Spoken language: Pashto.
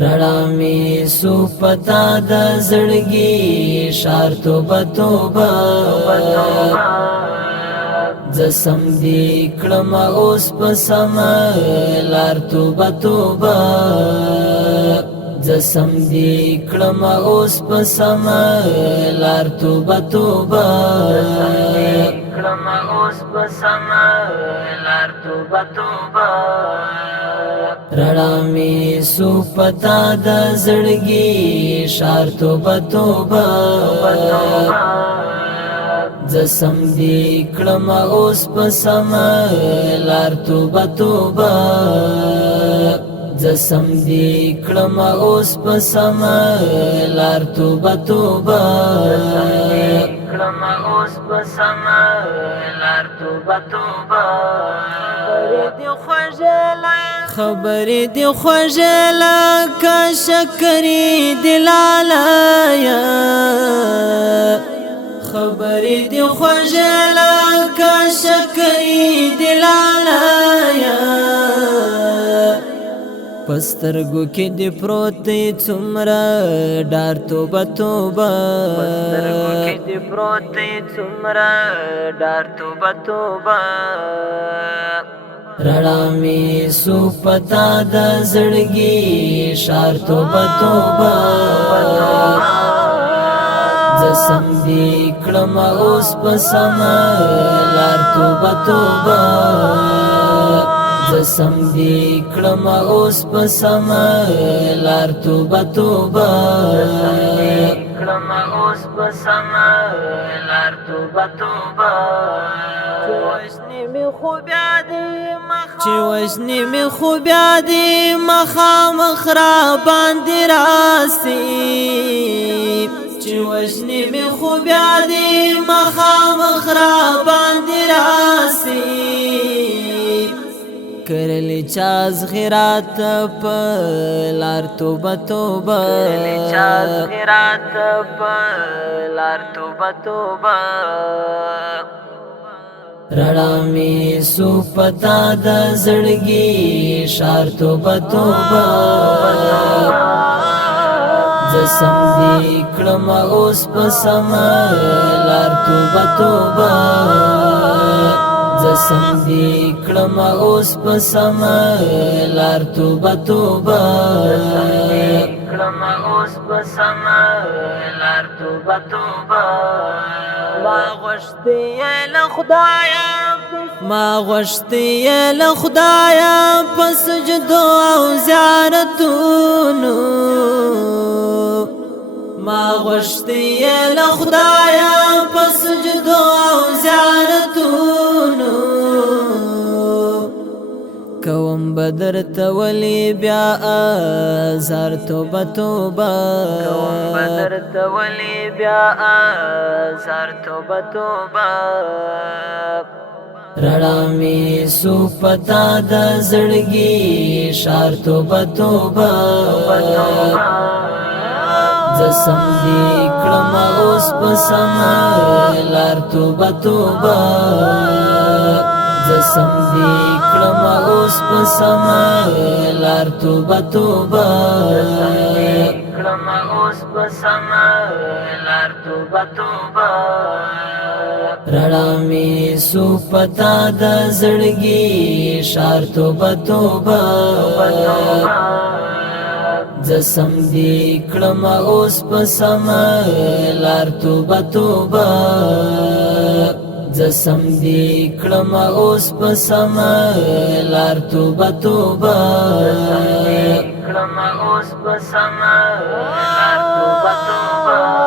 رڼا می سو پتا د زړګي شار توبه توبه زسم دی کړم اوس په سم لار توبه توبه زسم دی کړم اوس په سم لار توبه توبه کړم اوس په سم لار توبه توبه رڼا می سو پتا د زړګي شار توبه توبه زسم دی کړم اوس په سم لار توبه توبه زسم دی کړم اوس په سم لار توبه توبه کړم اوس په سم لار توبه توبه خبرې دی خوږه کا شکرې دلالایا خبرې دی خوږه کا شکرې دلالایا پسترګو کې دی پروت څومره ډار توبه توبه پسترګو کې دی پروت څومره ډار توبه توبه رڼا می سو پتا د زړګي شار توبه توبه زسم دی کړم اوس په سم لار توبه توبه زسم دی کړم اوس په سم لار توبه توبه کړم اوس په سم لار توبه توبه چې وژنې مې خو بیا دې مخامخ را باندې راسي چې وژنې مې خو بیا دې مخامخ را باندې راسي کرلی چاز غیرات په لار توبه توبه کرلی چاز غیرات په لار توبه توبه رڼا می سو پتا د زړګي شار توبه توبه زسم دی کړم اوس په سم لار توبه توبه زسم دی کړم اوس په سم لار توبه توبه کړم اوس په سم لار توبه توبه ما غشتي له خدایا ما غشتي له خدایا پس سجدو او زیارتونو ما غشتي له خدایا پس سجدو او زیارتونو کوم بدر تولی بیا ازار توبه توبه کوم بدر تولی بیا ازار توبه توبه رڼا می سو پتا د زړګي شار توبه توبه زسم دی کړم اوس په سم لار توبه توبه زسم دی کړم اوس په سم لار توبه توبه کړم اوس په سم لار توبه توبه رڼا می سو پتا د زړګي شار توبه توبه زسم دی کړم اوس په سم لار توبه توبه زسم دی کړم اوس په سم لار توبه توبه کړم اوس په سم لار توبه توبه